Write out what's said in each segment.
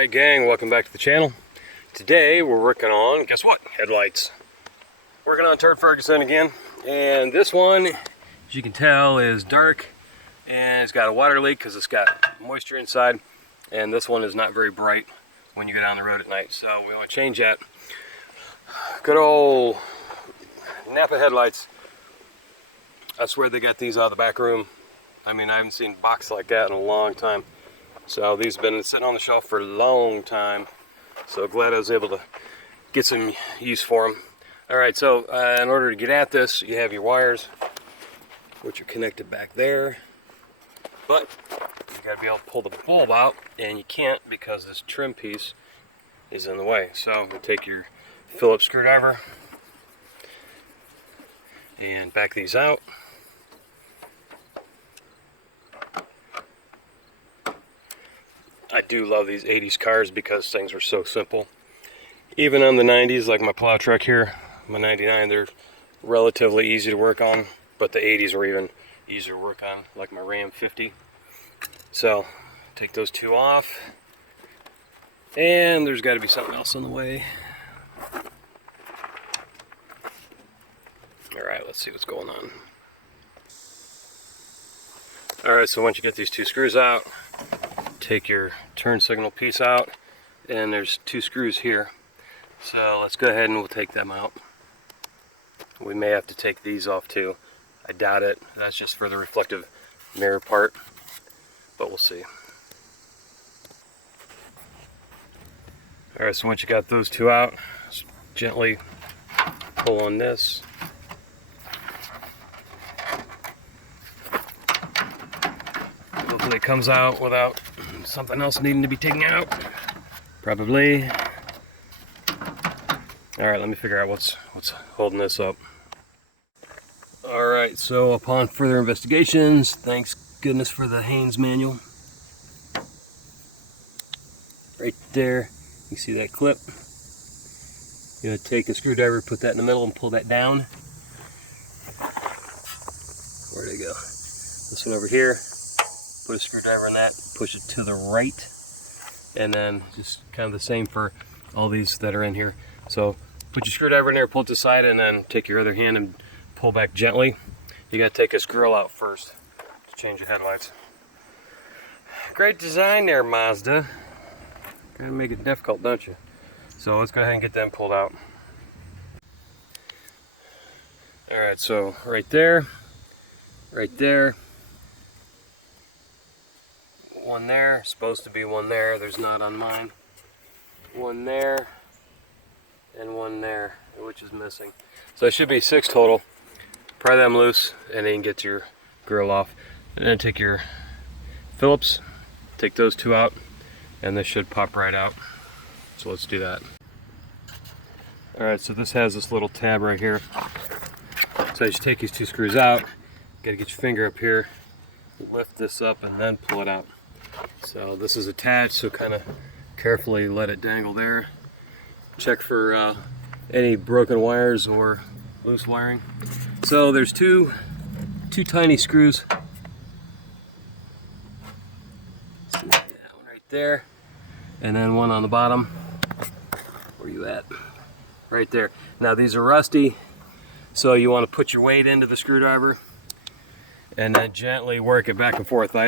Alright gang, welcome back to the channel. Today we're working on, guess what? Headlights. Working on Turd Ferguson again. And this one, as you can tell, is dark. And it's got a water leak because it's got moisture inside. And this one is not very bright when you go down the road at night. So we want to change that. Good old Napa headlights. I swear they got these out of the back room. I mean, I haven't seen a box like that in a long time. So these have been sitting on the shelf for a long time. So glad I was able to get some use for them. Alright, so in order to get at this, you have your wires, which are connected back there. But you got to be able to pull the bulb out, and you can't because this trim piece is in the way. So we'll take your Phillips screwdriver and back these out. I do love these 80s cars because things were so simple. Even on the 90s, like my plow truck here, my 99, they're relatively easy to work on, but the 80s are even easier to work on, like my Ram 50. So, take those two off, and there's got to be something else in the way. Alright, let's see what's going on. Alright, so once you get these two screws out, take your turn signal piece out, and there's two screws here. So let's go ahead and we'll take them out. We may have to take these off too. I doubt it. That's just for the reflective mirror part, but we'll see. Alright, so once you got those two out, just gently pull on this. Hopefully it comes out without something else needing to be taken out. Probably. Alright, let me figure out what's holding this up. Alright, so upon further investigations, thanks goodness for the Haynes manual. Right there, you see that clip? You're going to take a screwdriver, put that in the middle, and pull that down. Where'd it go? This one over here. Put a screwdriver in that, push it to the right, and then just kind of the same for all these that are in here. So put your screwdriver in there, pull it to the side, and then take your other hand and pull back gently. You got to take this grill out first to change your headlights. Great design there, Mazda. Gotta make it difficult, don't you? So let's go ahead and get them pulled out. Alright, so right there, one there, supposed to be one there, there's not on mine. One there, and one there, which is missing. So it should be 6 total. Pry them loose, and then get your grill off. And then take your Phillips, take those two out, and this should pop right out. So let's do that. Alright, so this has this little tab right here. So as you take these two screws out, you gotta get your finger up here, lift this up, and then pull it out. So this is attached, so kind of carefully let it dangle there. Check for any broken wires or loose wiring. So there's two tiny screws. See that one right there, and then one on the bottom. Where you at? Right there. Now these are rusty, so you want to put your weight into the screwdriver and then gently work it back and forth. I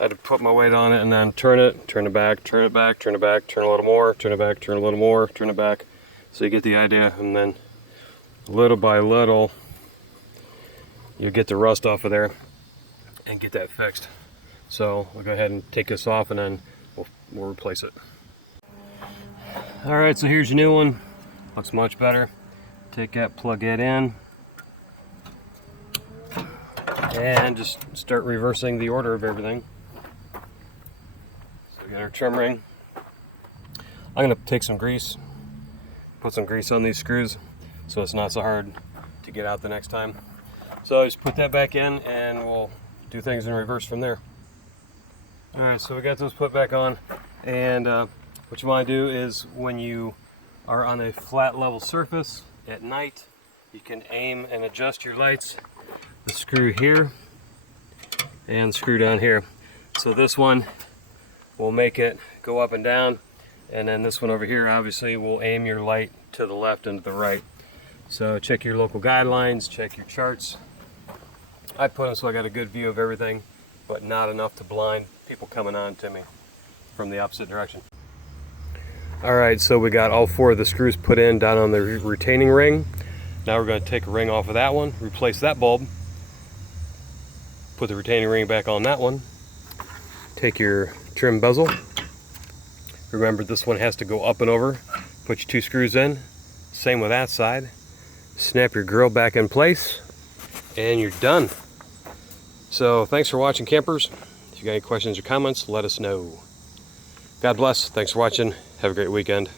had to put my weight on it and then turn it back, turn it back, turn it back, turn a little more, turn it back, turn a little more, turn it back. So you get the idea, and then little by little you get the rust off of there and get that fixed. So we'll go ahead and take this off, and then we'll replace it. Alright, so here's your new one. Looks much better. Take that, plug it in, and just start reversing the order of everything. So we got our trim ring. I'm going to take some grease, put some grease on these screws so it's not so hard to get out the next time. So I just put that back in, and we'll do things in reverse from there. Alright, so we got those put back on, and what you want to do is when you are on a flat level surface at night, you can aim and adjust your lights. The screw here and screw down here. So this one will make it go up and down. And then this one over here obviously will aim your light to the left and to the right. So check your local guidelines, check your charts. I put them so I got a good view of everything, but not enough to blind people coming on to me from the opposite direction. Alright, so we got all 4 of the screws put in down on the retaining ring. Now we're going to take a ring off of that one, replace that bulb, put the retaining ring back on that one, take your trim bezel. Remember, this one has to go up and over. Put your 2 screws in, same with that side. Snap your grill back in place, and you're done. So thanks for watching, campers. If you got any questions or comments, let us know. God bless. Thanks for watching. Have a great weekend.